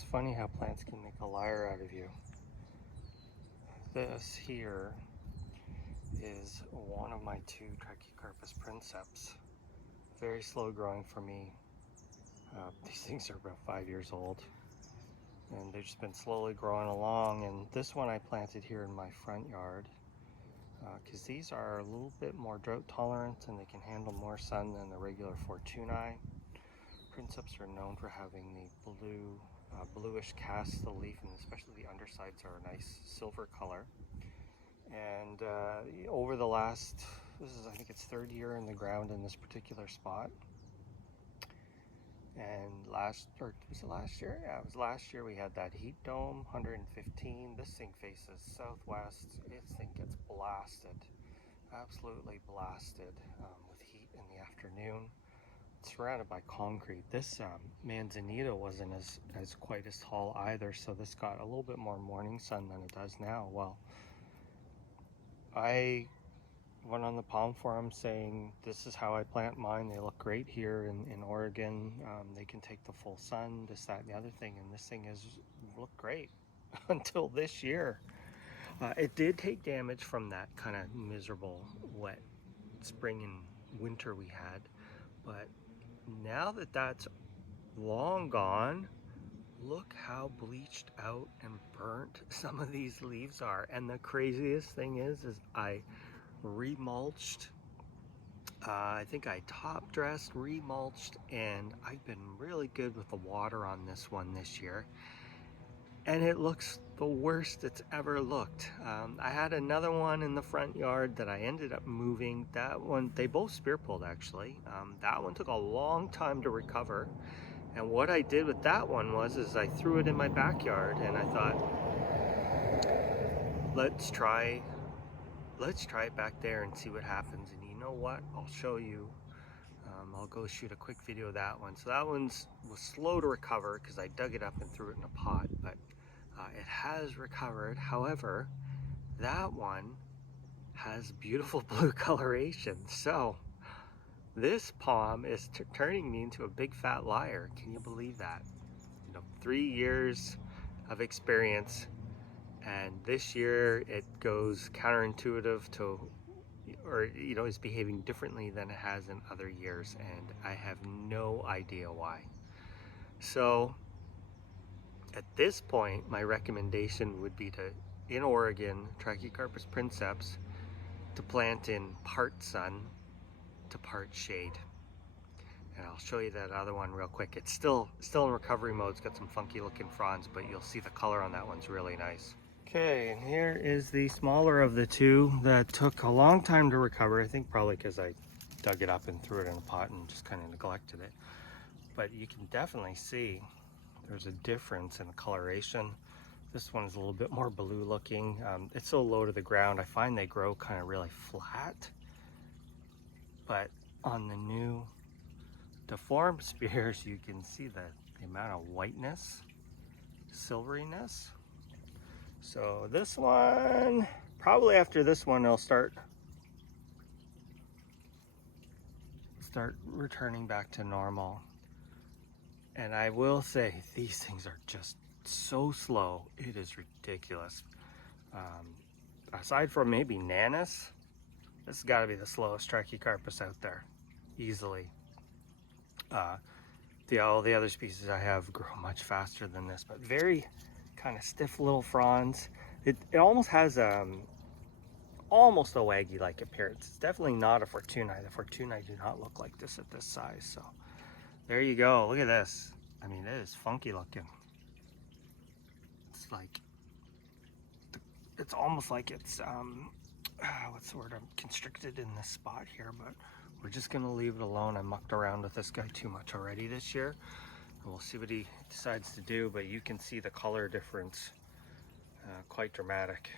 It's funny how plants can make a liar out of you. This here is one of my two Trachycarpus princeps. Very slow growing for me. These things are about 5 years old and they've just been slowly growing along, and this one I planted here in my front yard because these are a little bit more drought tolerant and they can handle more sun than the regular Fortunae. Princeps are known for having the bluish cast of the leaf, and especially the undersides are a nice silver color. And over the last, I think it's third year in the ground in this particular spot. And was it last year? Yeah, it was last year we had that heat dome, 115. This thing faces southwest. This thing gets blasted, absolutely blasted with heat in the afternoon. It's surrounded by concrete. This manzanita wasn't as quite as tall either, so this got a little bit more morning sun than it does now. Well, I went on the Palm Forum saying this is how I plant mine. They look great here in Oregon. They can take the full sun, this, that, and the other thing, and this thing has looked great until this year. It did take damage from that kind of miserable wet spring and winter we had, but now that that's long gone, look how bleached out and burnt some of these leaves are. And the craziest thing is I remulched. I think I top dressed, remulched, and I've been really good with the water on this one this year. And it looks the worst it's ever looked. I had another one in the front yard that I ended up moving. That one, they both spear pulled actually. That one took a long time to recover. And what I did with that one is I threw it in my backyard, and I thought, let's try it back there and see what happens. And you know what? I'll show you. I'll go shoot a quick video of that one. So that was slow to recover because I dug it up and threw it in a pot, but it has recovered. However, that one has beautiful blue coloration. So this palm is turning me into a big fat liar. Can you believe that? 3 years of experience, and this year it goes counterintuitive to, or is behaving differently than it has in other years, and I have no idea why. So at this point, my recommendation would be to, in Oregon, Trachycarpus princeps, to plant in part sun to part shade. And I'll show you that other one real quick. It's still in recovery mode. It's got some funky looking fronds, but you'll see the color on that one's really nice. Okay, and here is the smaller of the two that took a long time to recover. I think probably because I dug it up and threw it in a pot and just kind of neglected it. But you can definitely see there's a difference in the coloration. This one is a little bit more blue looking. It's so low to the ground, I find they grow kind of really flat. But on the new deformed spears, you can see the amount of whiteness, silveriness. So this one, probably after this one, it'll start returning back to normal. And I will say, these things are just so slow. It is ridiculous. Aside from maybe Nanus, this has got to be the slowest Trachycarpus out there, easily. All the other species I have grow much faster than this, but very kind of stiff little fronds. It almost has almost a waggy-like appearance. It's definitely not a Fortunae. The Fortunae do not look like this at this size. So there you go. Look at this. I mean, it is funky looking. It's like, it's almost like it's what's the word? I'm constricted in this spot here, but we're just gonna leave it alone. I mucked around with this guy too much already this year, and we'll see what he decides to do. But you can see the color difference, quite dramatic.